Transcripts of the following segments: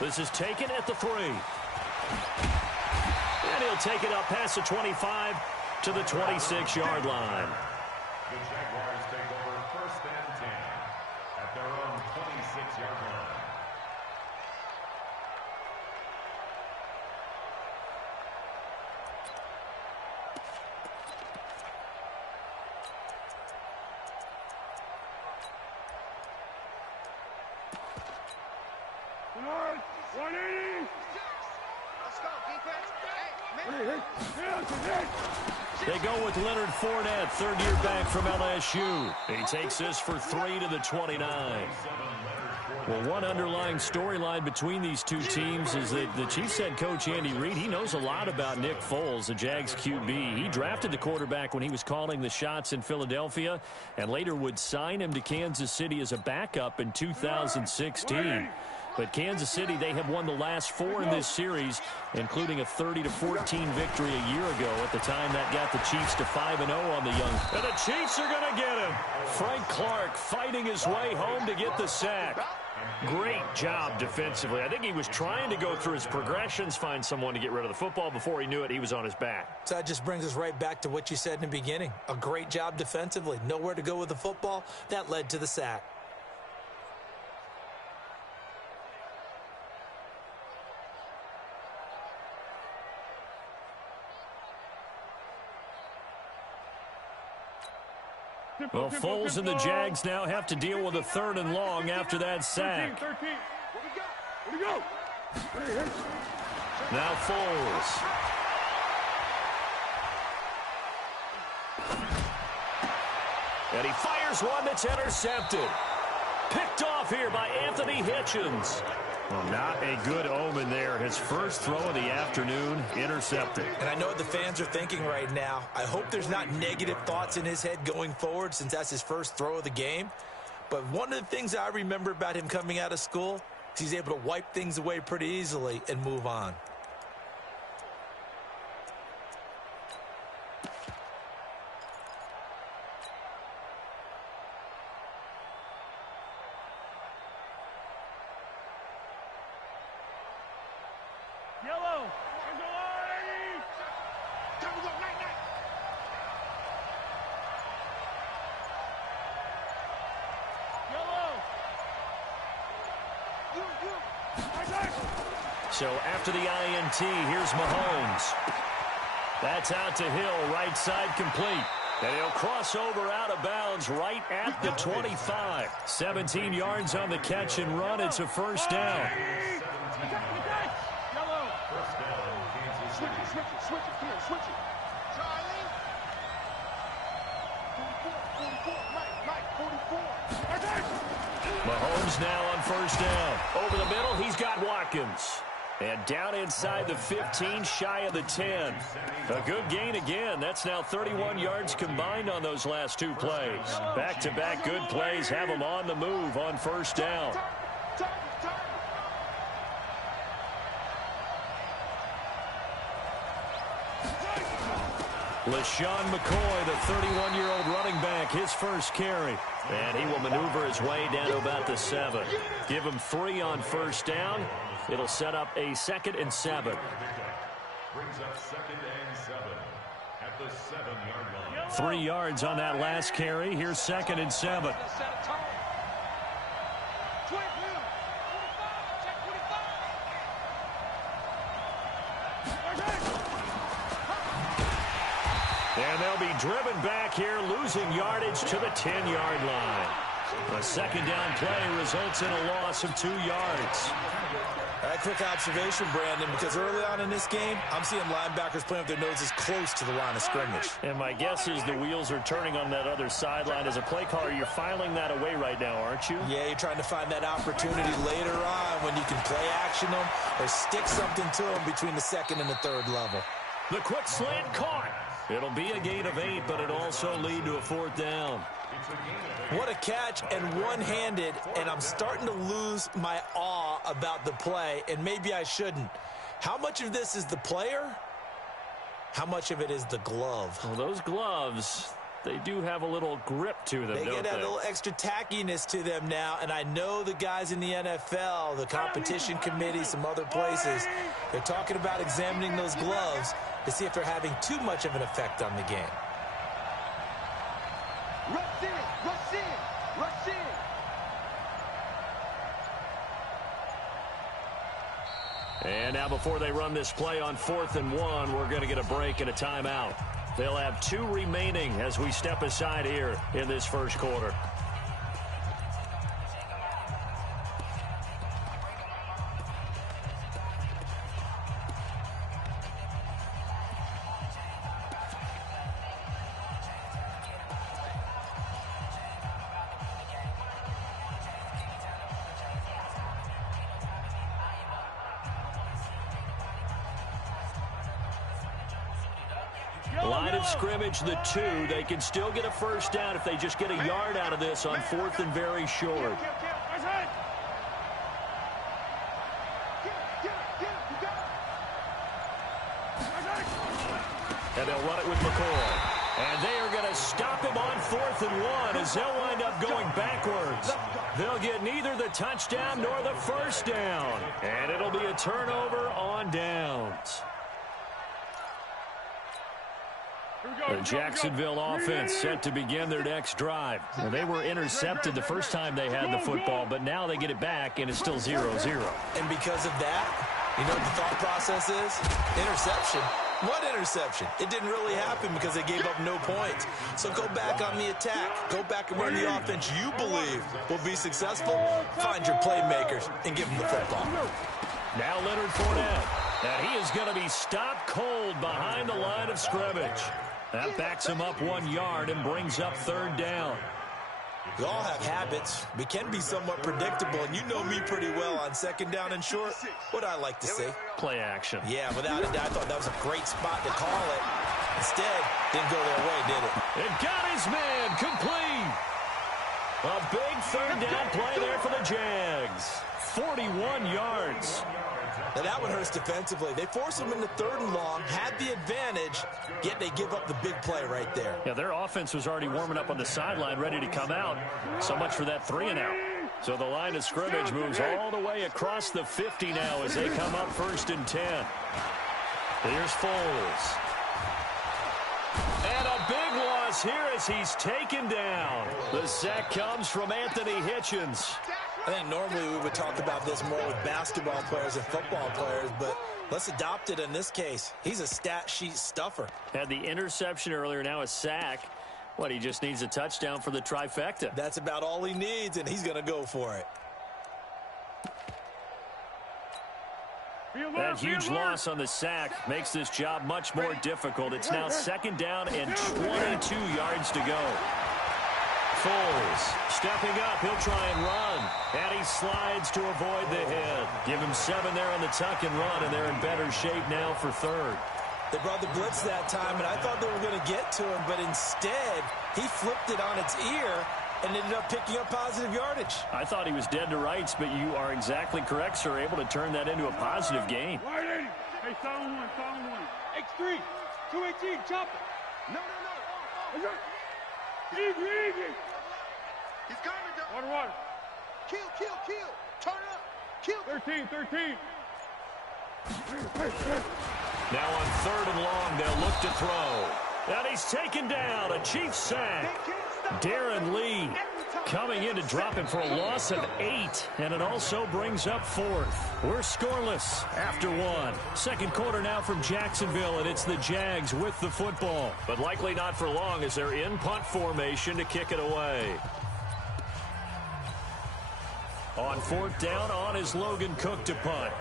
This is taken at the 3. And he'll take it up past the 25 to the 26-yard line. The Jaguars take over 1st and 10 at their own 26-yard line. They go with Leonard Fournette, third-year back from LSU. He takes this for 3 to the 29. Well, one underlying storyline between these two teams is that the Chiefs head coach Andy Reid, he knows a lot about Nick Foles, the Jags QB. He drafted the quarterback when he was calling the shots in Philadelphia and later would sign him to Kansas City as a backup in 2016. But Kansas City, they have won the last 4 in this series, including a 30-14 victory a year ago. At the time, that got the Chiefs to 5-0 on the young. And the Chiefs are going to get him. Frank Clark fighting his way home to get the sack. Great job defensively. I think he was trying to go through his progressions, find someone to get rid of the football. Before he knew it, he was on his back. So that just brings us right back to what you said in the beginning. A great job defensively. Nowhere to go with the football. That led to the sack. Well, Foles and the Jags now have to deal with a 3rd and long after that sack. Now Foles. And he fires one that's intercepted. Picked off here by Anthony Hitchens. Well, not a good omen there. His first throw of the afternoon, intercepted. And I know what the fans are thinking right now. I hope there's not negative thoughts in his head going forward since that's his first throw of the game. But one of the things I remember about him coming out of school is he's able to wipe things away pretty easily and move on. So after the INT, here's Mahomes. That's out to Hill, right side complete. And he'll cross over out of bounds right at the 25. 17 yards on the catch and run. It's a first down. Mahomes now on first down. Over the middle, he's got Watkins. And down inside the 15, shy of the 10. A good gain again. That's now 31 yards combined on those last 2 plays. Back-to-back good plays have them on the move on first down. LaShawn McCoy, the 31-year-old running back, his first carry. And he will maneuver his way down to about the 7. Give him 3 on first down. It'll set up a 2nd and 7. Brings up 2nd and 7 at the 7-yard line. 3 yards on that last carry. Here's 2nd and 7. And they'll be driven back here, losing yardage to the 10-yard line. A 2nd down play results in a loss of 2 yards. A quick observation, Brandon, because early on in this game, I'm seeing linebackers playing with their noses close to the line of scrimmage. And my guess is the wheels are turning on that other sideline. As a play caller, you're filing that away right now, aren't you? Yeah, you're trying to find that opportunity later on when you can play action them or stick something to them between the 2nd and the 3rd level. The quick slant caught. It'll be a gain of 8, but it'll also lead to a 4th down. What a catch, and one-handed, and I'm starting to lose my awe about the play, and maybe I shouldn't. How much of this is the player? How much of it is the glove? Well, those gloves, they do have a little grip to them, They don't get a they? little extra tackiness to them now, and I know the guys in the NFL, the competition committee, some other places, they're talking about examining those gloves to see if they're having too much of an effect on the game. Rush in, rush in, rush in. And now before they run this play on 4th and 1, we're going to get a break and a timeout. They'll have 2 remaining as we step aside here in this first quarter. Line of scrimmage, the 2. They can still get a first down if they just get a yard out of this on 4th and very short. And they'll run it with McCoy. And they are going to stop him on 4th and 1 as they'll wind up going backwards. They'll get neither the touchdown nor the first down. And it'll be a turnover on downs. The Jacksonville offense set to begin their next drive. Well, they were intercepted the first time they had the football, but now they get it back, and it's still 0-0. And because of that, you know what the thought process is? Interception. What interception? It didn't really happen because they gave up no points. So go back on the attack. Go back and run the offense you believe will be successful. Find your playmakers and give them the football. Now Leonard Fournette. And he is going to be stopped cold behind the line of scrimmage. That backs him up 1 yard and brings up 3rd down. We all have habits. We can be somewhat predictable, and you know me pretty well on 2nd down and short. What I like to see. Play action. Yeah, without a doubt, I thought that was a great spot to call it. Instead, didn't go their way, did it? It got his man complete. A big 3rd down play there for the Jags. 41 yards. Now that one hurts defensively. They force them into 3rd and long, had the advantage, yet they give up the big play right there. Yeah, their offense was already warming up on the sideline, ready to come out. So much for that 3 and out. So the line of scrimmage moves all the way across the 50 now as they come up 1st and 10. Here's Foles. And a big loss here as he's taken down. The sack comes from Anthony Hitchens. I think normally we would talk about this more with basketball players and football players, but let's adopt it in this case. He's a stat sheet stuffer. Had the interception earlier, now a sack. What, he just needs a touchdown for the trifecta. That's about all he needs, and he's going to go for it. That huge loss on the sack makes this job much more difficult. It's now 2nd down and 22 yards to go. Foles stepping up. He'll try and run. And he slides to avoid the hit. Give him 7 there on the tuck and run, and they're in better shape now for 3rd. They brought the blitz that time, and I thought they were going to get to him, but instead, he flipped it on its ear and ended up picking up positive yardage. I thought he was dead to rights, but you are exactly correct, sir. Able to turn that into a positive gain. Hey, sound one. X3, 218, chop it. No. Easy. He's coming, Doug. Water. Kill. Turn it up. Kill. 13. Now on 3rd and long, they'll look to throw. And he's taken down. A Chiefs sack. Darren Lee coming in to drop him for a loss of 8. And it also brings up 4th. We're scoreless after 1. 2nd quarter now from Jacksonville, and it's the Jags with the football. But likely not for long as they're in punt formation to kick it away. On 4th down, on is Logan Cook to punt.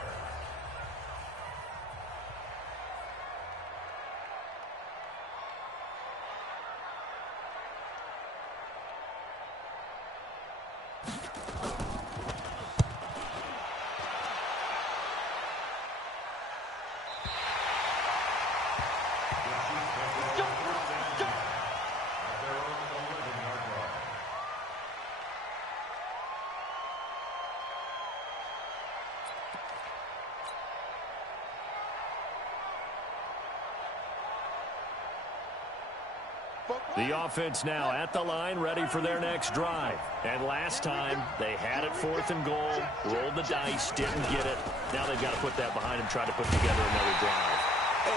The offense now at the line, ready for their next drive. And last time, they had it 4th and goal, rolled the dice, didn't get it. Now they've got to put that behind them, try to put together another drive.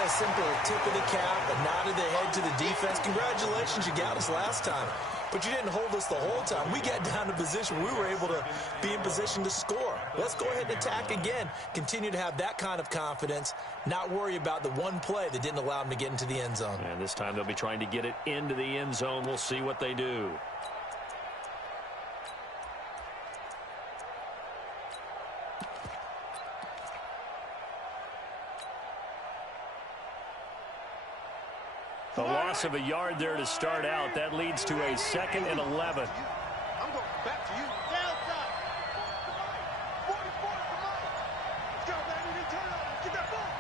A simple tip of the cap, a nod of the head to the defense. Congratulations, you got us last time. But you didn't hold us the whole time. We got down to position. We were able to be in position to score. Let's go ahead and attack again. Continue to have that kind of confidence. Not worry about the one play that didn't allow them to get into the end zone. And this time they'll be trying to get it into the end zone. We'll see what they do. The loss of a yard there to start out. That leads to a 2nd and 11. I'm going back to you. Delta. 44 for Mike. Let's go, baby. Turn up. Get that ball.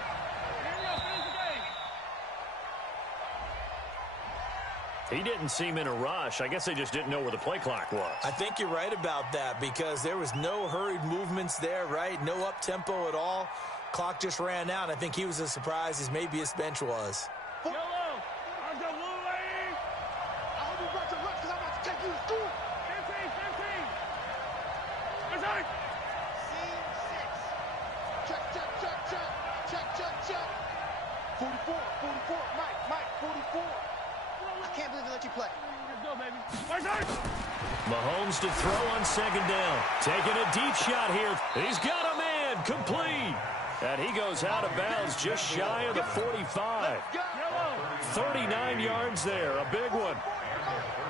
He didn't seem in a rush. I guess they just didn't know where the play clock was. I think you're right about that because there was no hurried movements there, right? No up-tempo at all. Clock just ran out. I think he was as surprised as maybe his bench was. Mahomes to throw on 2nd down. Taking a deep shot here. He's got a man. Complete. And he goes out of bounds just shy of the 45. 39 yards there. A big one.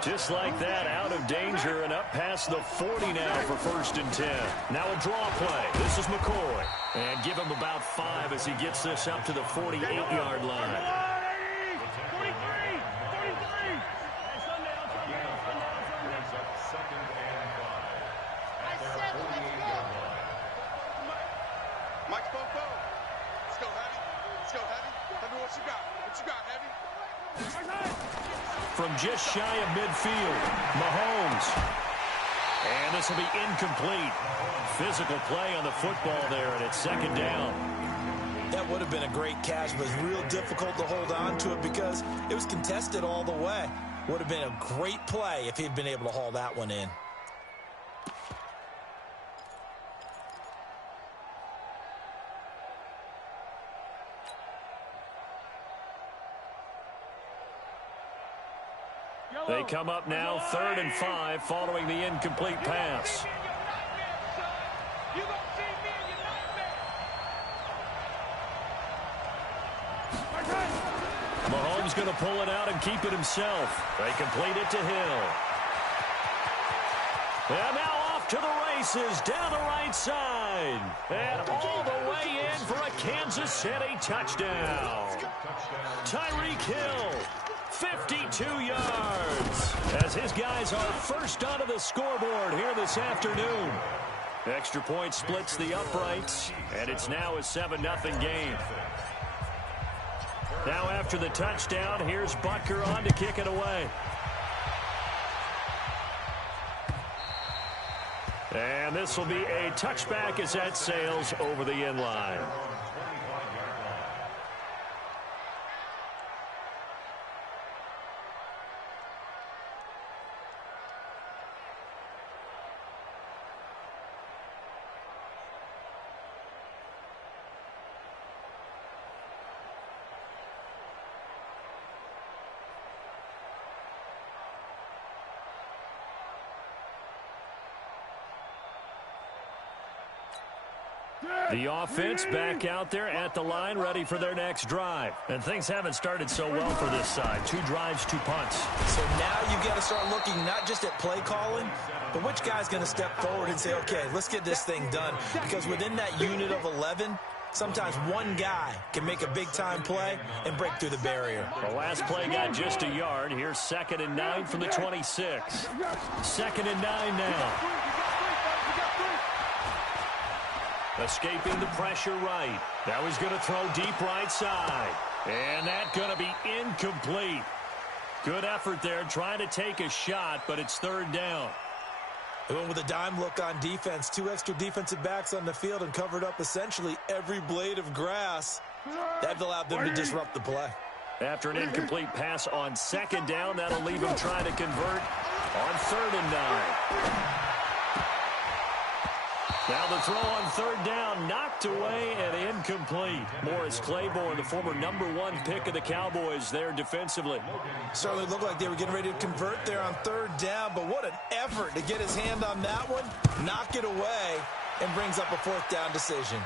Just like that, out of danger and up past the 40 now for 1st and 10. Now a draw play. This is McCoy. And give him about 5 as he gets this up to the 48-yard line. From just shy of midfield, Mahomes. And this will be incomplete. Physical play on the football there, and it's 2nd down. That would have been a great catch, but it's real difficult to hold on to it because it was contested all the way. Would have been a great play if he'd been able to haul that one in. They come up now 3rd and 5 following the incomplete pass. Mahomes going to pull it out and keep it himself. They complete it to Hill. And now off to the races down the right side. And all the way in for a Kansas City touchdown. Tyreek Hill. 52 yards as his guys are first onto the scoreboard here this afternoon. Extra point splits the uprights, and it's now a 7-0 game. Now after the touchdown, here's Butker on to kick it away. And this will be a touchback as that sails over the end line. The offense back out there at the line, ready for their next drive. And things haven't started so well for this side. 2 drives, 2 punts. So now you've got to start looking not just at play calling, but which guy's going to step forward and say, okay, let's get this thing done. Because within that unit of 11, sometimes one guy can make a big-time play and break through the barrier. The last play got just a yard. Here's 2nd and 9 from the 26. 2nd and 9 now. Escaping the pressure right. Now he's going to throw deep right side. And that's going to be incomplete. Good effort there trying to take a shot, but it's 3rd down. They went with a dime look on defense. 2 extra defensive backs on the field and covered up essentially every blade of grass. That allowed them to disrupt the play. After an incomplete pass on second down, that'll leave him trying to convert on 3rd and 9. Now the throw on 3rd down, knocked away and incomplete. Morris Claiborne, the former #1 pick of the Cowboys there defensively. Certainly looked like they were getting ready to convert there on 3rd down, but what an effort to get his hand on that one, knock it away, and brings up a 4th down decision.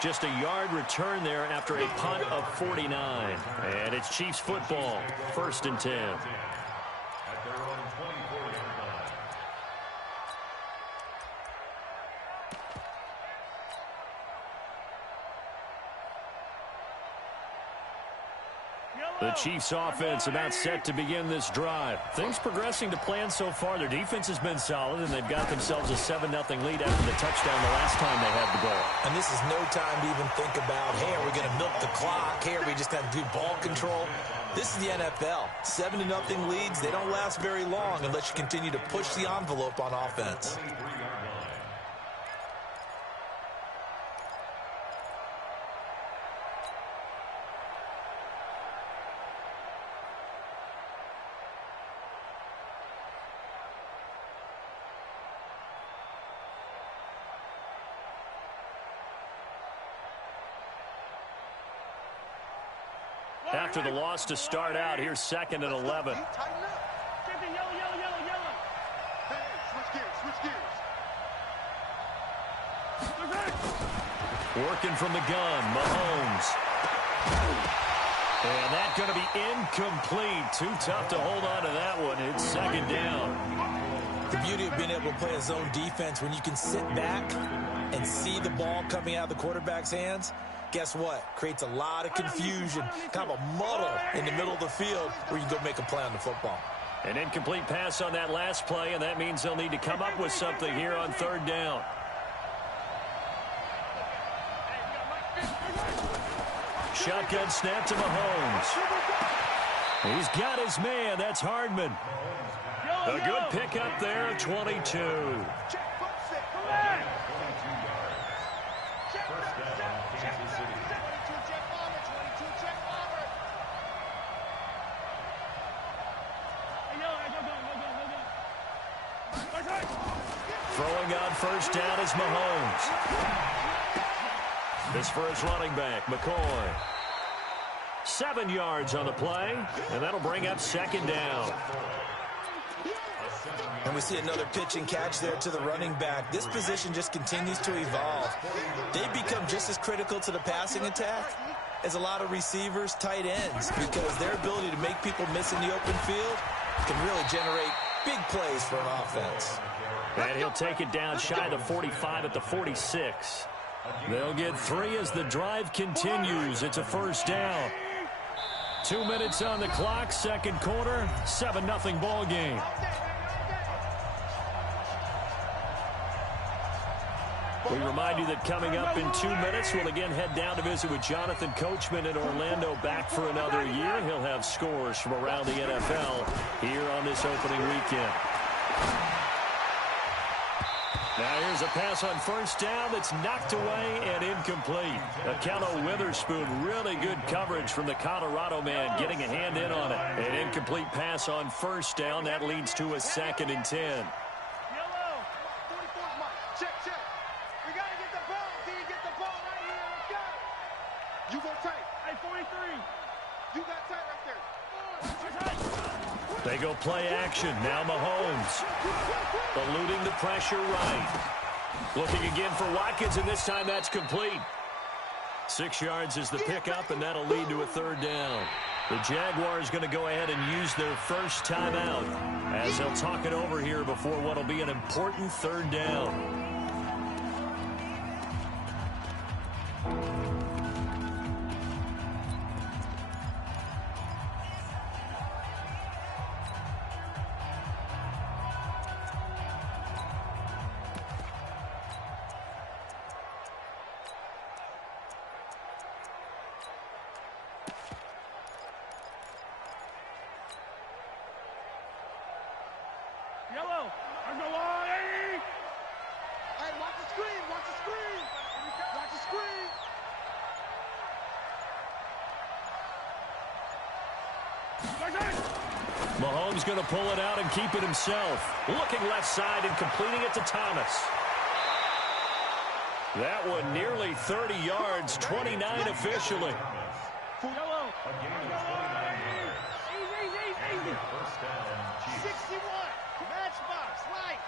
Just a yard return there after a punt of 49. And it's Chiefs football, 1st and 10. At their own 24-yard line. The Chiefs offense about set to begin this drive. Things progressing to plan so far. Their defense has been solid, and they've got themselves a 7-0 lead after the touchdown the last time they had the ball. And this is no time to even think about, hey, are we going to milk the clock? Hey, are we just going to do ball control? This is the NFL. 7-0 leads, they don't last very long unless you continue to push the envelope on offense. After the loss to start out, here's 2nd and 11. Yellow. Hey, switch gears. Working from the gun, Mahomes. And that's going to be incomplete. Too tough to hold on to that one. It's 2nd down. The beauty of being able to play a zone defense, when you can sit back and see the ball coming out of the quarterback's hands, guess what? Creates a lot of confusion, kind of a muddle in the middle of the field where you can go make a play on the football. An incomplete pass on that last play, and that means they'll need to come up with something here on 3rd down. Shotgun snap to Mahomes. He's got his man. That's Hardman. A good pickup there, 22. Throwing on 1st down is Mahomes. This for his running back, McCoy. 7 yards on the play, and that'll bring up 2nd down. And we see another pitch and catch there to the running back. This position just continues to evolve. They become just as critical to the passing attack as a lot of receivers, tight ends, because their ability to make people miss in the open field can really generate big plays for an offense. And he'll take it down shy of the 45 at the 46. They'll get 3 as the drive continues. It's a 1st down. 2 minutes on the clock, 2nd quarter, 7-0 ball game. We remind you that coming up in 2 minutes, we'll again head down to visit with Jonathan Coachman in Orlando, back for another year. He'll have scores from around the NFL here on this opening weekend. Now here's a pass on 1st down that's knocked away and incomplete. Akello Witherspoon, really good coverage from the Colorado man, getting a hand in on it. An incomplete pass on 1st down. That leads to a 2nd and 10. You go tight. Hey, 43. You got tight right there. They go play action. Now Mahomes. Eluding the pressure right. Looking again for Watkins, and this time that's complete. 6 yards is the pickup, and that'll lead to a 3rd down. The Jaguars going to go ahead and use their first timeout as they'll talk it over here before what will be an important 3rd down. Yellow. I'm going on. Hey. Hey, watch the screen. Watch the screen. Watch the screen. Mahomes going to pull it out and keep it himself. Looking left side and completing it to Thomas. That one nearly 30 yards, 29 officially. Yellow. A gain of 29 yards. Easy. First down, Chiefs. 61. Matchbox. Light.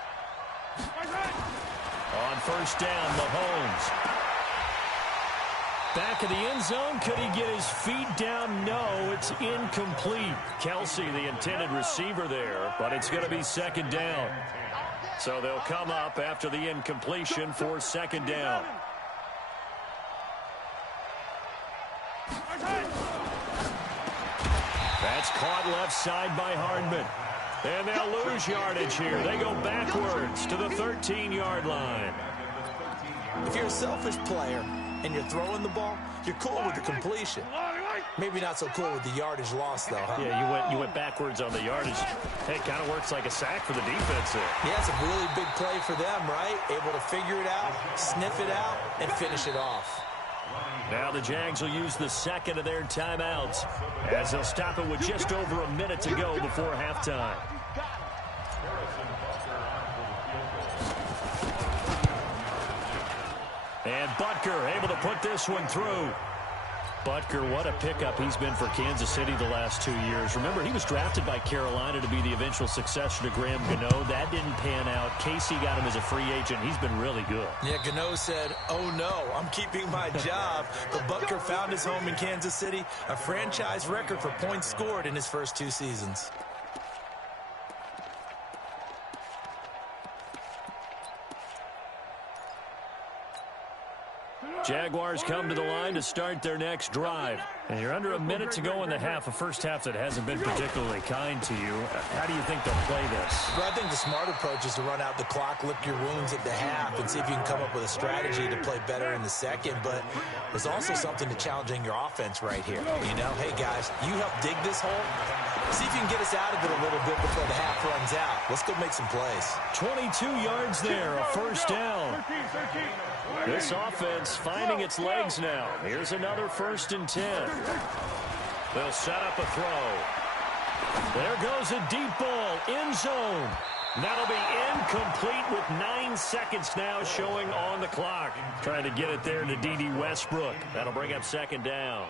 On first down, Mahomes. Back of the end zone. Could he get his feet down? No, it's incomplete. Kelsey, the intended receiver there, but it's going to be second down. So they'll come up after the incompletion for second down. That's caught left side by Hardman. And they'll lose yardage here. They go backwards to the 13-yard line. If you're a selfish player and you're throwing the ball, you're cool with the completion. Maybe not so cool with the yardage loss, though, huh? Yeah, you went backwards on the yardage. Hey, it kind of works like a sack for the defense there. Yeah, it's a really big play for them, right? Able to figure it out, sniff it out, and finish it off. Now the Jags will use the second of their timeouts as they'll stop it with just over a minute to go before halftime. And Butker able to put this one through. Butker, what a pickup he's been for Kansas City the last 2 years. Remember, he was drafted by Carolina to be the eventual successor to Graham Gano. That didn't pan out. Casey got him as a free agent. He's been really good. Yeah, Gano said, oh no, I'm keeping my job. But Butker found his home in Kansas City, a franchise record for points scored in his first 2 seasons. Jaguars come to the line to start their next drive. And you're under a minute to go in the half, a first half that hasn't been particularly kind to you. How do you think they'll play this? Well, I think the smart approach is to run out the clock, lick your wounds at the half, and see if you can come up with a strategy to play better in the second. But there's also something to challenging your offense right here. You know, hey, guys, you help dig this hole. See if you can get us out of it a little bit before the half runs out. Let's go make some plays. 22 yards there, a first down. This offense finding its legs now. Here's another 1st and 10. They'll set up a throw. There goes a deep ball, end zone. That'll be incomplete with 9 seconds now showing on the clock. Trying to get it there to D.D. Westbrook. That'll bring up second down.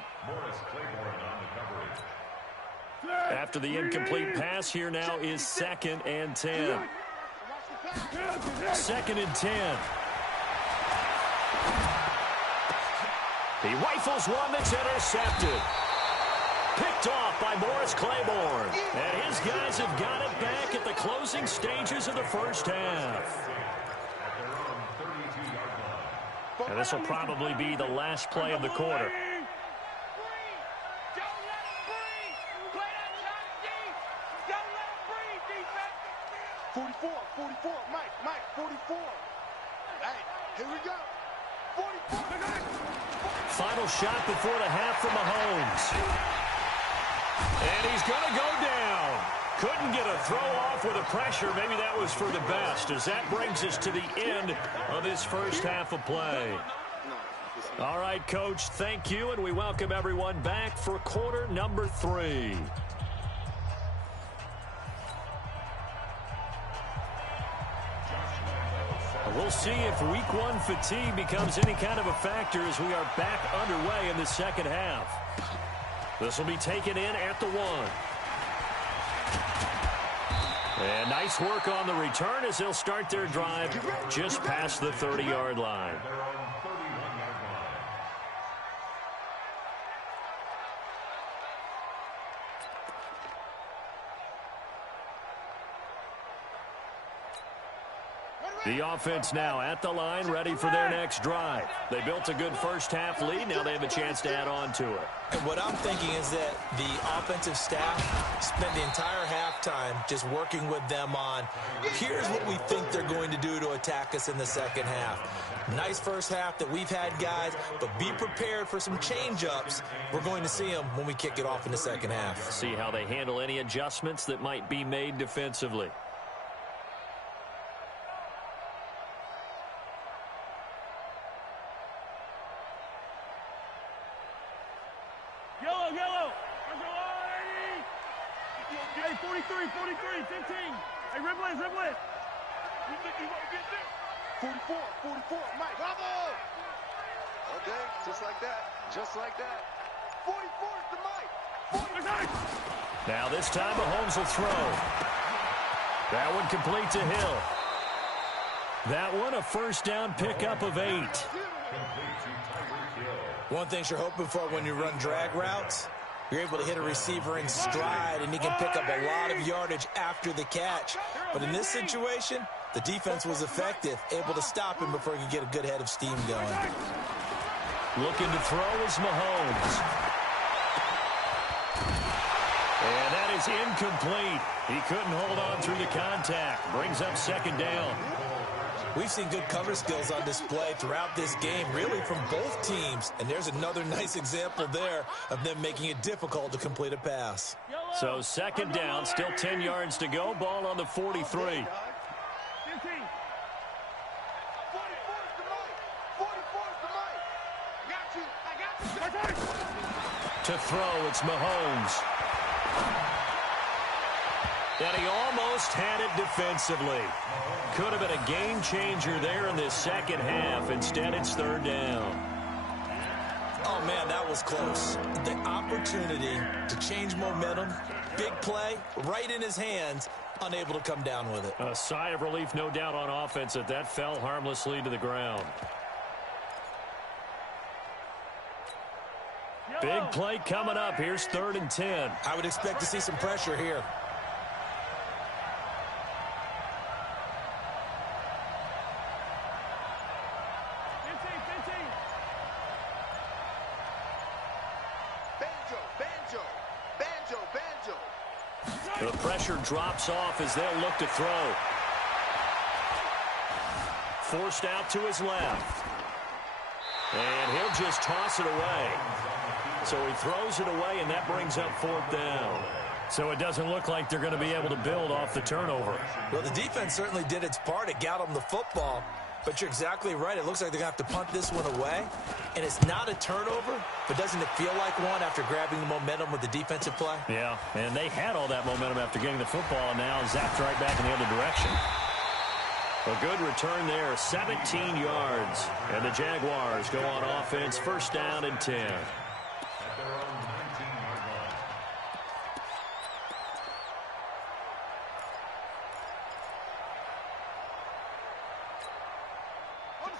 After the incomplete pass, here now is 2nd and 10. 2nd and 10. He rifles one that's intercepted. Picked off by Morris Claiborne. And his guys have got it back at the closing stages of the first half. And this will probably be the last play of the quarter. 44, Mike, 44. Hey, here we go. 44. Final shot before the half from Mahomes. And he's going to go down. Couldn't get a throw off with the pressure. Maybe that was for the best, as that brings us to the end of this first half of play. All right, Coach, thank you, and we welcome everyone back for quarter number 3. We'll see if week 1 fatigue becomes any kind of a factor as we are back underway in the second half. This will be taken in at the 1. And nice work on the return as they'll start their drive just past the 30-yard line. The offense now at the line, ready for their next drive. They built a good first half lead. Now they have a chance to add on to it. And what I'm thinking is that the offensive staff spent the entire halftime just working with them on, here's what we think they're going to do to attack us in the second half. Nice first half that we've had, guys, but be prepared for some change-ups. We're going to see them when we kick it off in the second half. See how they handle any adjustments that might be made defensively. 43, 43, 15. Hey, ribble it, ribble it. You think you want to get there? 44, Mike. Bravo! Okay, just like that. Just like that. 44 is the Mike. Now this time Mahomes will throw. That one complete to Hill. That one a first down pickup of 8. One thing you're hoping for when you run drag routes, you're able to hit a receiver in stride, and he can pick up a lot of yardage after the catch. But in this situation, the defense was effective, able to stop him before he could get a good head of steam going. Looking to throw is Mahomes. And that is incomplete. He couldn't hold on through the contact. Brings up second down. We've seen good cover skills on display throughout this game, really from both teams. And there's another nice example there of them making it difficult to complete a pass. So second down, still 10 yards to go. Ball on the 43. 15. 44 is the Mike. 44 is the Mike. Got you. To throw, it's Mahomes. And he almost had it defensively. Could have been a game changer there in this second half. Instead, it's third down. Oh, man, that was close. The opportunity to change momentum, big play, right in his hands, unable to come down with it. A sigh of relief, no doubt, on offense that fell harmlessly to the ground. Big play coming up. Here's 3rd and 10. I would expect to see some pressure here. The pressure drops off as they'll look to throw. Forced out to his left. And he'll just toss it away. So he throws it away, and that brings up 4th down. So it doesn't look like they're going to be able to build off the turnover. Well, the defense certainly did its part. It got them the football. But you're exactly right. It looks like they're going to have to punt this one away. And it's not a turnover, but doesn't it feel like one after grabbing the momentum with the defensive play? Yeah, and they had all that momentum after getting the football, and now zapped right back in the other direction. A good return there, 17 yards. And the Jaguars go on offense, first down and 10.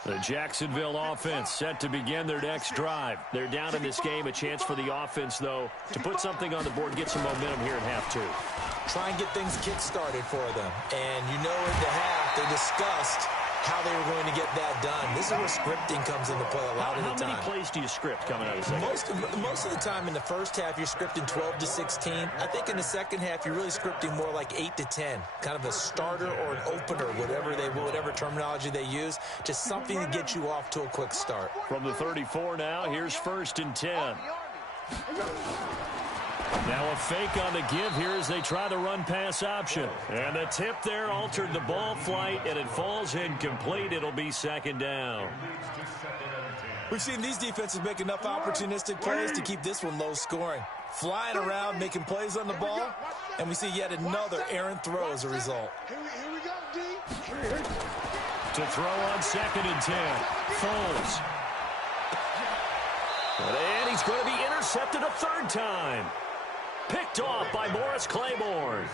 The Jacksonville offense set to begin their next drive. They're down in this game. A chance for the offense, though, to put something on the board, get some momentum here in half 2. Try and get things kick-started for them. And you know in the half they discussed how they were going to get that done. This is where scripting comes into play a lot of the time. How many plays do you script coming out of the second? Most of the time in the first half, you're scripting 12 to 16. I think in the second half, you're really scripting more like 8 to 10. Kind of a starter or an opener, whatever terminology they use. Just something to get you off to a quick start. From the 34 now, here's 1st and 10. Now a fake on the give here as they try the run-pass option. And the tip there altered the ball flight, and it falls incomplete. It'll be second down. We've seen these defenses make enough opportunistic plays to keep this one low scoring. Flying around, making plays on the ball, and we see yet another errant throw as a result. Here we go, D. To throw on 2nd and 10. Foles. And he's going to be intercepted a 3rd time. Picked off by Morris Claiborne.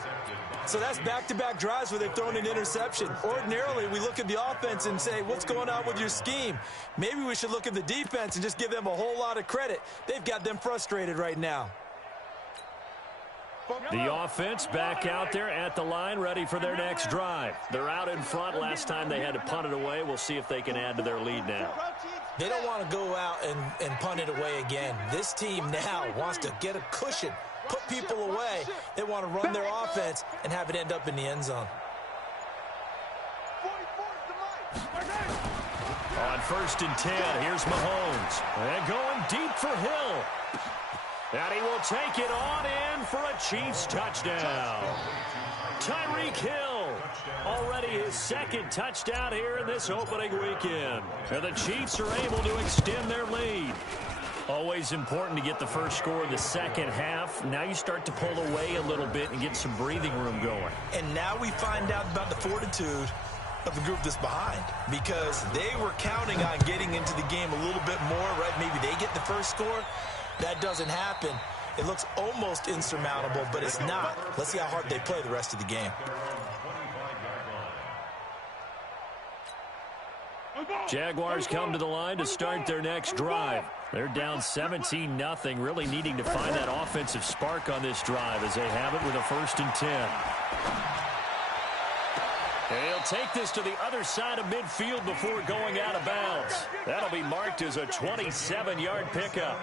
So that's back-to-back drives where they've thrown an interception. Ordinarily, we look at the offense and say, what's going on with your scheme? Maybe we should look at the defense and just give them a whole lot of credit. They've got them frustrated right now. The offense back out there at the line, ready for their next drive. They're out in front. Last time they had to punt it away. We'll see if they can add to their lead now. They don't want to go out and punt it away again. This team now wants to get a cushion, put people away. They want to run their offense and have it end up in the end zone. On 1st and 10, here's Mahomes. And going deep for Hill. And he will take it on in for a Chiefs touchdown. Tyreek Hill, already his 2nd touchdown here in this opening weekend. And the Chiefs are able to extend their lead. Always important to get the first score in the second half. Now you start to pull away a little bit and get some breathing room going. And now we find out about the fortitude of the group that's behind, because they were counting on getting into the game a little bit more, right? Maybe they get the first score. That doesn't happen. It looks almost insurmountable, but it's not. Let's see how hard they play the rest of the game. Jaguars come to the line to start their next drive. They're down 17-0, really needing to find that offensive spark on this drive as they have it with a 1st and 10. He'll take this to the other side of midfield before going out of bounds. That'll be marked as a 27-yard pickup.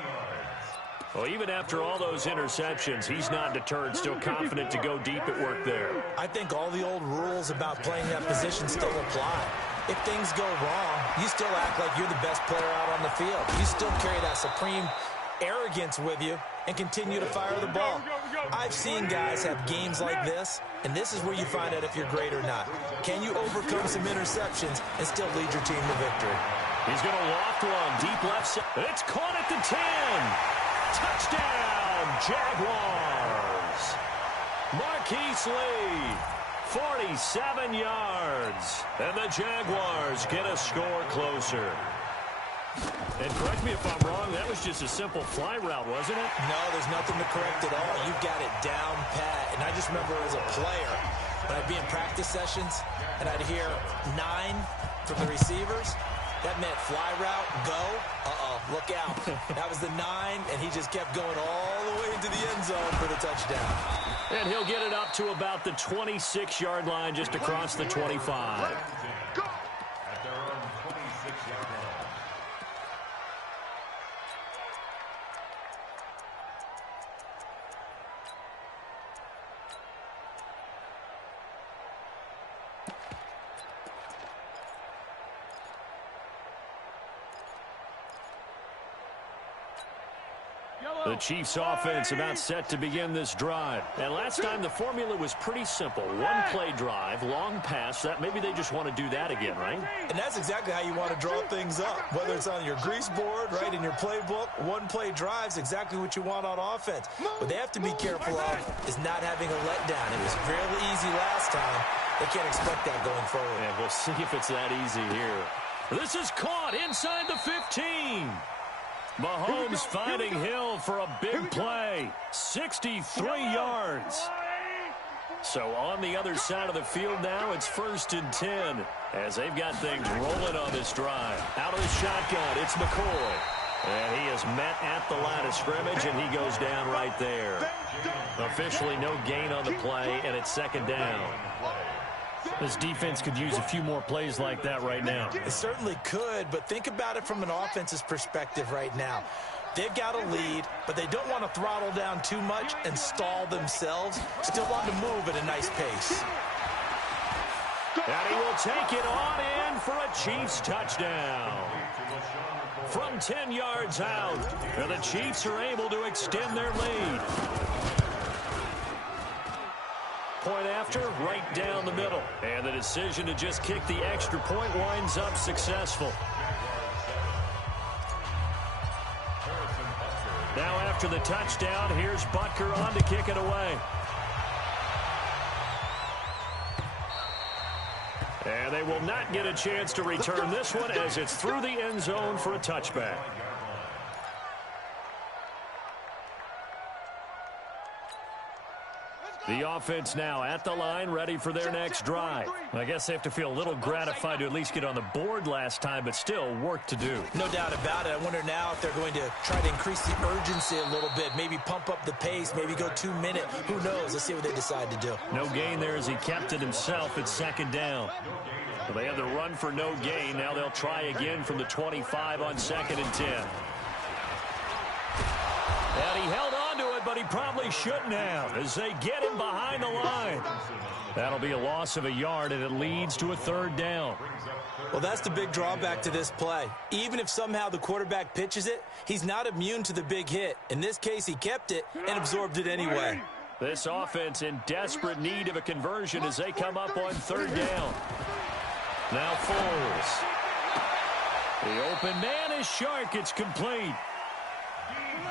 Well, even after all those interceptions, he's not deterred, still confident to go deep at work there. I think all the old rules about playing that position still apply. If things go wrong, you still act like you're the best player out on the field. You still carry that supreme arrogance with you and continue to fire the ball. I've seen guys have games like this, and this is where you find out if you're great or not. Can you overcome some interceptions and still lead your team to victory? He's going to loft one deep left side. It's caught at the 10. Touchdown, Jaguars. Marquise Lee, 47 yards. And the Jaguars get a score closer. And correct me if I'm wrong, that was just a simple fly route, wasn't it? No, there's nothing to correct at all. You've got it down pat. And I just remember as a player, when I'd be in practice sessions and I'd hear 9 from the receivers, that meant fly route, go, look out. That was the 9, and he just kept going all the way into the end zone for the touchdown. And he'll get it up to about the 26-yard line, just across the 25. Go! At their own 26-yard line. The Chiefs offense about set to begin this drive. And last time the formula was pretty simple. One play drive, long pass. That maybe they just want to do that again, right? And that's exactly how you want to draw things up. Whether it's on your grease board, right, in your playbook, one play drive's exactly what you want on offense. What they have to be careful of is not having a letdown. It was fairly easy last time. They can't expect that going forward. And we'll see if it's that easy here. This is caught inside the 15. Mahomes finding Hill for a big play. 63 yards. So on the other side of the field now, it's 1st and 10 as they've got things rolling on this drive. Out of the shotgun, it's McCoy. And he is met at the line of scrimmage, and he goes down right there. Officially no gain on the play, and it's 2nd down. This defense could use a few more plays like that right now. It certainly could, but think about it from an offense's perspective right now. They've got a lead, but they don't want to throttle down too much and stall themselves. Still want to move at a nice pace. And he will take it on in for a Chiefs touchdown. From 10 yards out, and the Chiefs are able to extend their lead. Point after, right down the middle. And the decision to just kick the extra point winds up successful. Now after the touchdown, here's Butker on to kick it away. And they will not get a chance to return this one as it's through the end zone for a touchback. The offense now at the line, ready for their next drive. I guess they have to feel a little gratified to at least get on the board last time, but still work to do. No doubt about it. I wonder now if they're going to try to increase the urgency a little bit, maybe pump up the pace, maybe go 2-minute. Who knows? Let's see what they decide to do. No gain there as he kept it himself at 2nd down. Well, they had the run for no gain. Now they'll try again from the 25 on 2nd and 10. And he held on to it, but he probably shouldn't have as they get him behind the line. That'll be a loss of a yard, and it leads to a 3rd down. Well, that's the big drawback to this play. Even if somehow the quarterback pitches it, he's not immune to the big hit. In this case, he kept it and absorbed it anyway. This offense in desperate need of a conversion as they come up on 3rd down. Now Foles. The open man is Shark. It's complete.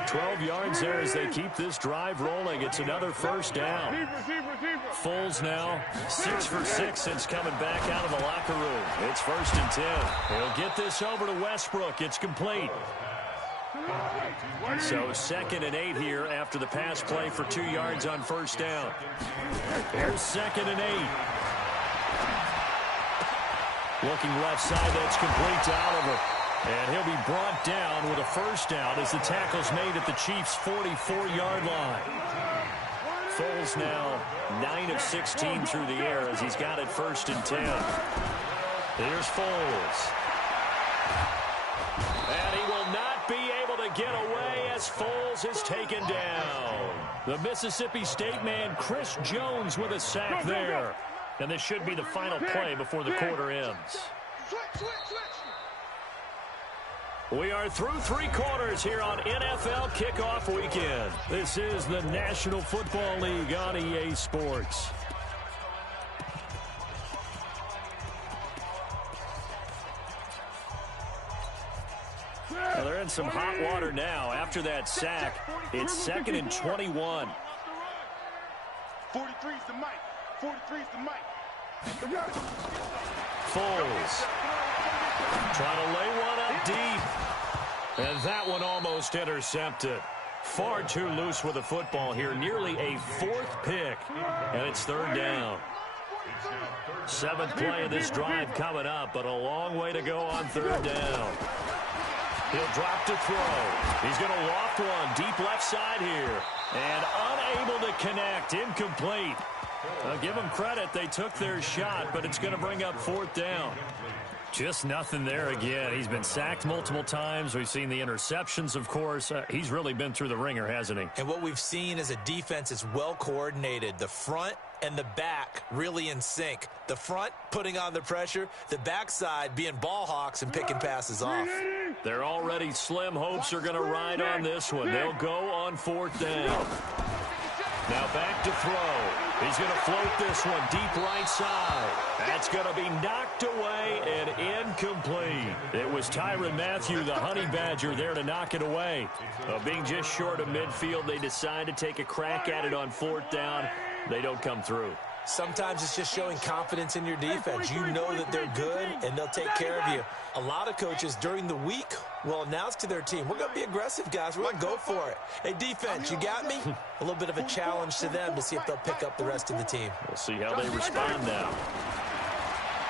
12 yards there as they keep this drive rolling. It's another first down. Foles now 6 for 6 since coming back out of the locker room. It's 1st and 10. He'll get this over to Westbrook. It's complete. So 2nd and 8 here after the pass play for 2 yards on first down. Here's 2nd and 8. Looking left side, that's complete to Oliver. And he'll be brought down with a first down as the tackle's made at the Chiefs' 44-yard line. Foles now 9 of 16 through the air as he's got it 1st and 10. Here's Foles. And he will not be able to get away as Foles is taken down. The Mississippi State man, Chris Jones, with a sack there. And this should be the final play before the quarter ends. We are through 3 quarters here on NFL Kickoff Weekend. This is the National Football League on EA Sports. Well, they're in some hot water now. After that sack, it's 2nd and 21. 43's the mic. 43's the mic. Foles trying to lay one up deep. And that one almost intercepted. Far too loose with the football here. Nearly a 4th pick. And it's 3rd down. 7th play of this drive coming up, but a long way to go on 3rd down. He'll drop to throw. He's going to loft one deep left side here. And unable to connect. Incomplete. I'll give them credit. They took their shot, but it's going to bring up 4th down. Just nothing there again. He's been sacked multiple times. We've seen the interceptions, of course. He's really been through the ringer, hasn't he? And what we've seen is a defense that's well coordinated. The front and the back really in sync. The front putting on the pressure. The backside being ball hawks and picking passes off. Their already slim hopes are going to ride on this one. They'll go on 4th down. Now back to throw. He's going to float this one deep right side. That's going to be knocked away and incomplete. It was Tyrann Mathieu, the Honey Badger, there to knock it away. Being just short of midfield, they decide to take a crack at it on 4th down. They don't come through. Sometimes it's just showing confidence in your defense. You know that they're good, and they'll take care of you. A lot of coaches during the week will announce to their team, we're going to be aggressive, guys. We're going to go for it. Hey, defense, you got me? A little bit of a challenge to them to see if they'll pick up the rest of the team. We'll see how they respond now.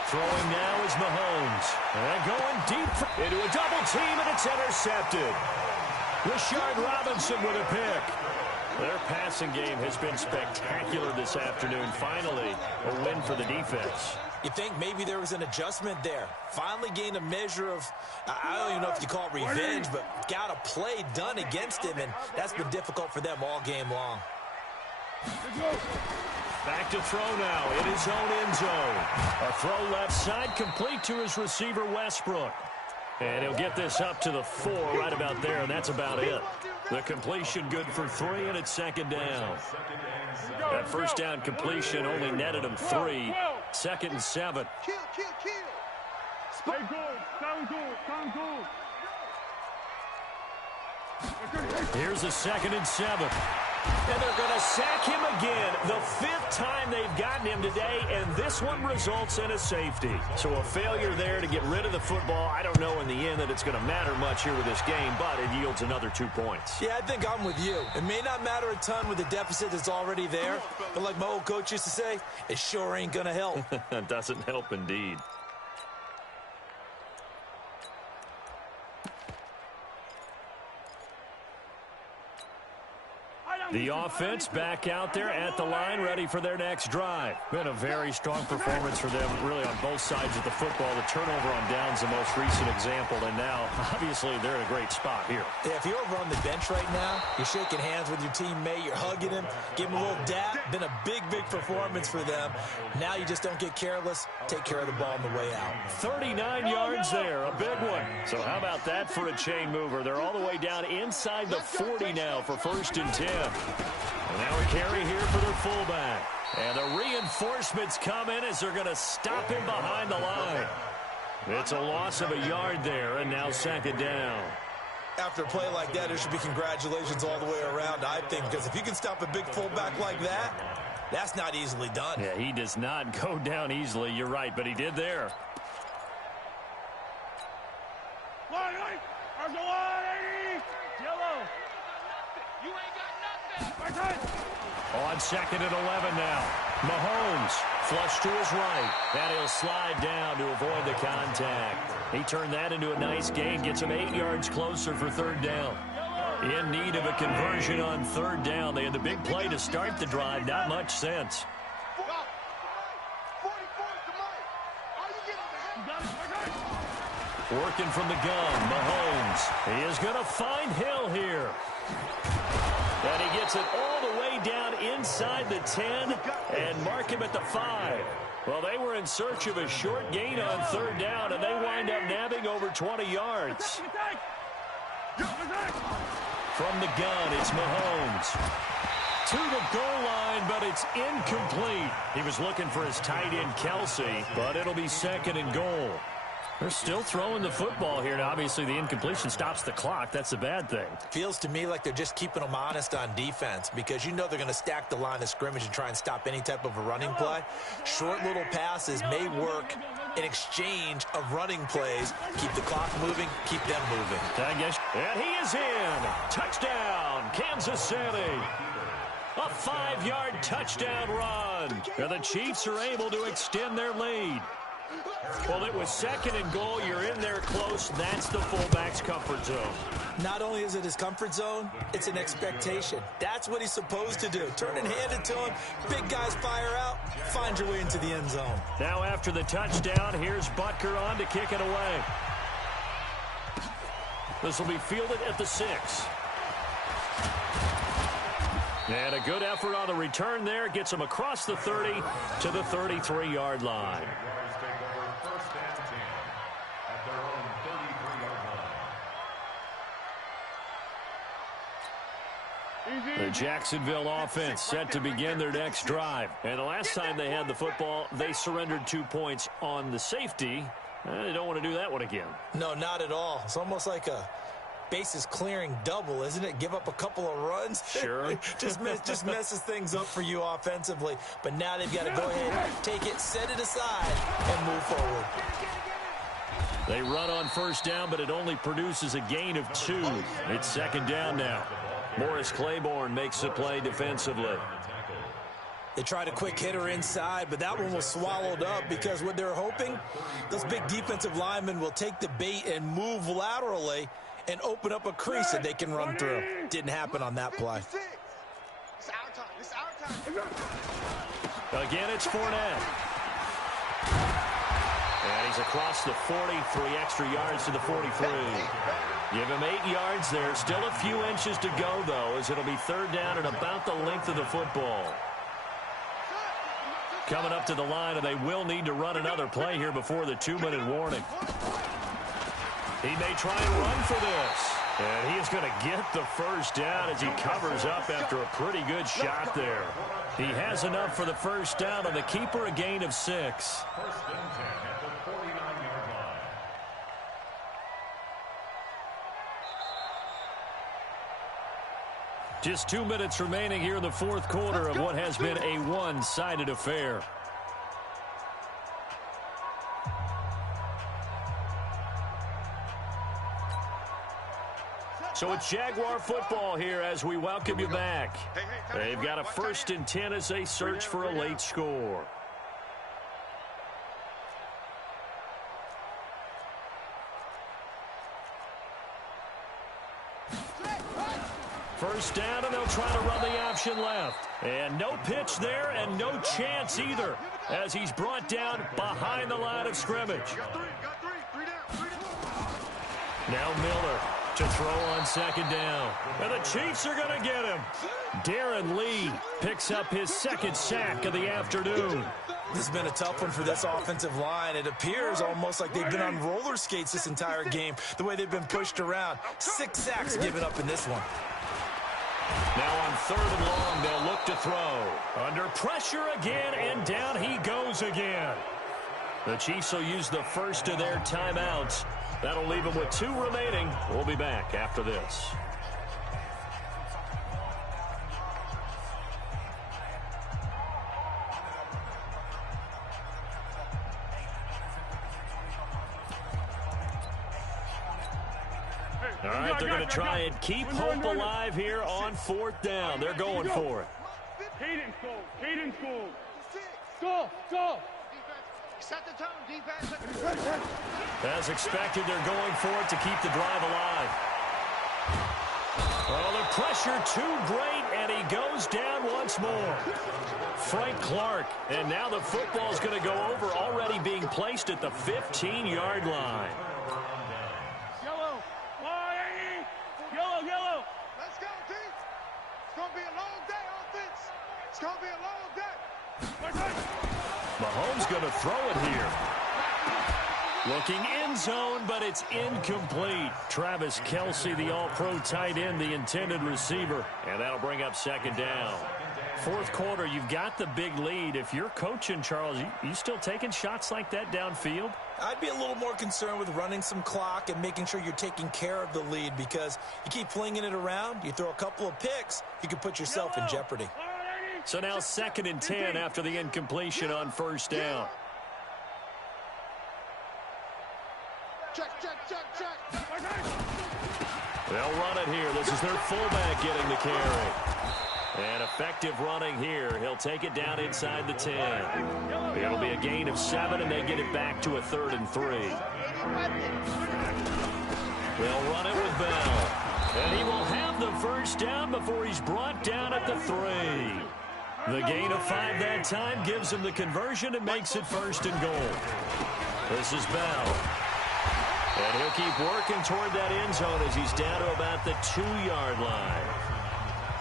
Throwing now is Mahomes. And going deep into a double team, and it's intercepted. Rashard Robinson with a pick. Their passing game has been spectacular this afternoon. Finally, a win for the defense. You think maybe there was an adjustment there. Finally gained a measure of, I don't even know if you call it revenge, but got a play done against him, and that's been difficult for them all game long. Back to throw now in his own end zone. A throw left side complete to his receiver, Westbrook. And he'll get this up to the 4 right about there, and that's about it. The completion good for 3, and it's 2nd down. That first down completion only netted him 3. 2nd and 7. Kill. Stay good. Sound good. Here's a 2nd and 7. And they're going to sack him again. The 5th time they've gotten him today, and this one results in a safety. So a failure there to get rid of the football. I don't know in the end that it's going to matter much here with this game, but it yields another 2 points. Yeah, I think I'm with you. It may not matter a ton with the deficit that's already there, but like my old coach used to say, it sure ain't going to help. That doesn't help indeed. The offense back out there at the line, ready for their next drive. Been a very strong performance for them, really, on both sides of the football. The turnover on downs, the most recent example, and now, obviously, they're in a great spot here. Yeah, if you're over on the bench right now, you're shaking hands with your teammate, you're hugging him, giving him a little dap. Been a big performance for them. Now you just don't get careless. Take care of the ball on the way out. 39 yards there, a big one. So how about that for a chain mover? They're all the way down inside the 40 now for 1st and 10. And now a carry here for their fullback. And the reinforcements come in as they're going to stop him behind the line. It's a loss of a yard there, and now 2nd down. After a play like that, there should be congratulations all the way around, I think, because if you can stop a big fullback like that, that's not easily done. Yeah, he does not go down easily. You're right, but he did there. Yellow. You ain't got nothing. On 2nd and 11 now. Mahomes flush to his right, and he'll slide down to avoid the contact. He turned that into a nice gain, gets him 8 yards closer for 3rd down. In need of a conversion on 3rd down. They had the big play to start the drive. Not much sense. Working from the gun, Mahomes. He is going to find Hill here. And he gets it all the way down inside the 10 and mark him at the 5. Well, they were in search of a short gain on 3rd down, and they wind up nabbing over 20 yards. From the gun, it's Mahomes. To the goal line, but it's incomplete. He was looking for his tight end, Kelsey, but it'll be 2nd and goal. They're still throwing the football here, and obviously the incompletion stops the clock. That's a bad thing. Feels to me like they're just keeping them honest on defense because you know they're going to stack the line of scrimmage and try and stop any type of a running play. Short little passes may work in exchange of running plays. Keep the clock moving, keep them moving. And he is in. Touchdown, Kansas City. A 5-yard touchdown run. And the Chiefs are able to extend their lead. Well, it was 2nd and goal. You're in there close. That's the fullback's comfort zone. Not only is it his comfort zone, it's an expectation. That's what he's supposed to do. Turn and hand it to him. Big guys fire out. Find your way into the end zone. Now after the touchdown, here's Butker on to kick it away. This will be fielded at the 6. And a good effort on the return there. Gets him across the 30 to the 33-yard line. The Jacksonville offense set to begin their next drive. And the last time they had the football, they surrendered 2 points on the safety. They don't want to do that one again. No, not at all. It's almost like a bases clearing double, isn't it? Give up a couple of runs. Sure. just messes things up for you offensively. But now they've got to go ahead, take it, set it aside, and move forward. They run on 1st down, but it only produces a gain of 2. It's 2nd down now. Morris Claiborne makes the play defensively. They tried a quick hitter inside, but that one was swallowed up because what they're hoping, those big defensive linemen will take the bait and move laterally and open up a crease that they can run through. Didn't happen on that play. It's our time. It's our time. Again, it's Fournette. And he's across the 40, 3 extra yards to the 43. Give him 8 yards there. Still a few inches to go, though, as it'll be 3rd down and about the length of the football. Coming up to the line, and they will need to run another play here before the 2-minute warning. He may try and run for this. And he is going to get the 1st down as he covers up after a pretty good shot there. He has enough for the 1st down on the keeper, a gain of 6. 1st and 10 at the 49-yard line. Just 2 minutes remaining here in the 4th quarter of what has been a one-sided affair. So it's Jaguar football here as we welcome you back. They've got a 1st and 10 as they search for a late score. First down, and they'll try to run the option left. And no pitch there, and no chance either, as he's brought down behind the line of scrimmage. Now Miller to throw on 2nd down. And the Chiefs are going to get him. Darren Lee picks up his 2nd sack of the afternoon. This has been a tough one for this offensive line. It appears almost like they've been on roller skates this entire game, the way they've been pushed around. 6 sacks given up in this one. Now on 3rd and long, they'll look to throw. Under pressure again, and down he goes again. The Chiefs will use the first of their timeouts That'll leave him with 2 remaining. We'll be back after this. All right, they're going to try and keep hope alive here on 4th down. They're going for it. Cadence goal. Cadence goal. Go. Go. Set the tone, defense. As expected, they're going for it to keep the drive alive. Oh, the pressure too great, and he goes down once more. Frank Clark, and now the football's going to go over, already being placed at the 15-yard line. Yellow. Yellow, yellow. Let's go, team. It's going to be a long day, offense. It's going to be a long day. Mahomes going to throw it here. Looking end zone, but it's incomplete. Travis Kelce, the all-pro tight end, the intended receiver. And that'll bring up 2nd down. 4th quarter, you've got the big lead. If you're coaching, Charles, you still taking shots like that downfield? I'd be a little more concerned with running some clock and making sure you're taking care of the lead, because you keep flinging it around, you throw a couple of picks, you can put yourself in jeopardy. So now 2nd and 10 after the incompletion on 1st down. Check. They'll run it here. This is their fullback getting the carry. And effective running here. He'll take it down inside the 10. It'll be a gain of 7, and they get it back to a 3rd and 3. They'll run it with Bell. And he will have the 1st down before he's brought down at the 3. The gain of 5 that time gives him the conversion and makes it 1st and goal. This is Bell. And he'll keep working toward that end zone as he's down to about the 2-yard line.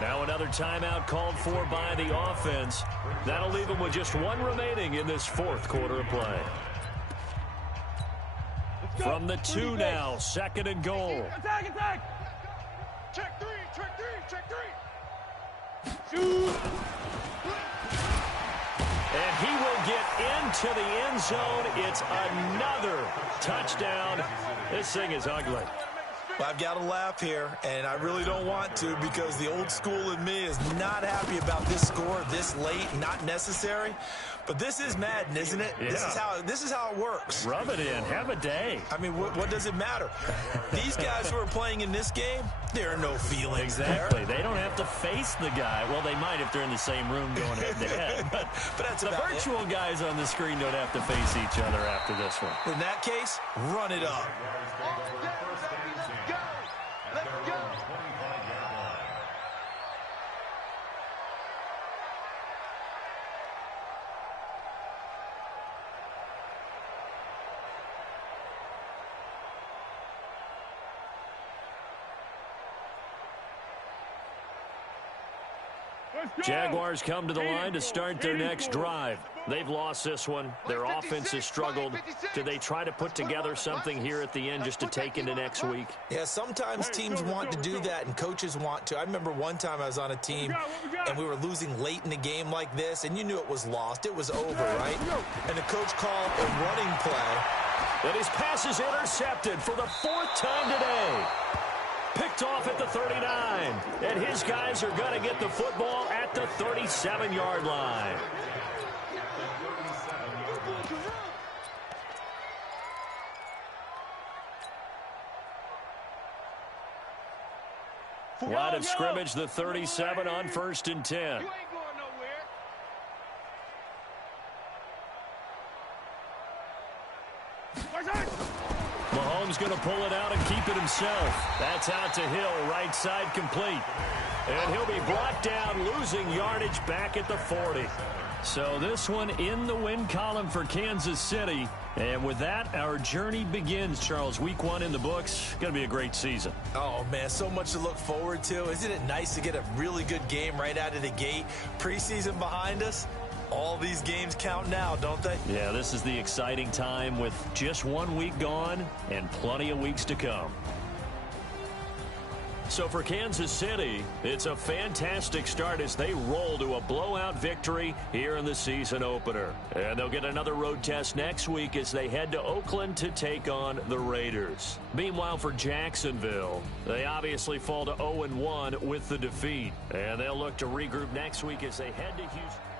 Now another timeout called for by the offense. That'll leave him with just 1 remaining in this 4th quarter of play. From the 2 now, 2nd and goal. Attack. Check 3. Shoot. And he will get into the end zone. It's another touchdown. This thing is ugly. Well, I've got to laugh here, and I really don't want to, because the old school in me is not happy about this score this late, not necessary. But this is Madden, isn't it? Yeah. This is how it works. Rub it in. Have a day. I mean, what does it matter? These guys who are playing in this game, there are no feelings Exactly. there. They don't have to face the guy. Well, they might if they're in the same room going head-to-head. But that's the about virtual guys on the screen don't have to face each other after this one. In that case, run it up. Let's go. Jaguars come to the line to start their next drive. They've lost this one. Their offense has struggled. Do they try to put together something here at the end just to take into next week? Yeah, sometimes teams want to do that and coaches want to. I remember one time I was on a team and we were losing late in a game like this, and you knew it was lost. It was over, right? And the coach called a running play. And his pass is intercepted for the 4th time today. Picked off at the 39. And his guys are going to get the football at the 37-yard line. Line of scrimmage, the 37 on 1st and 10. You ain't going nowhere. Mahomes going to pull it out and keep it himself. That's out to Hill, right side complete. And he'll be brought down, losing yardage back at the 40. So this one in the win column for Kansas City. And with that, our journey begins, Charles. Week 1 in the books. Going to be a great season. Oh, man, so much to look forward to. Isn't it nice to get a really good game right out of the gate? Preseason behind us. All these games count now, don't they? Yeah, this is the exciting time with just 1 week gone and plenty of weeks to come. So for Kansas City, it's a fantastic start as they roll to a blowout victory here in the season opener. And they'll get another road test next week as they head to Oakland to take on the Raiders. Meanwhile, for Jacksonville, they obviously fall to 0-1 with the defeat. And they'll look to regroup next week as they head to Houston.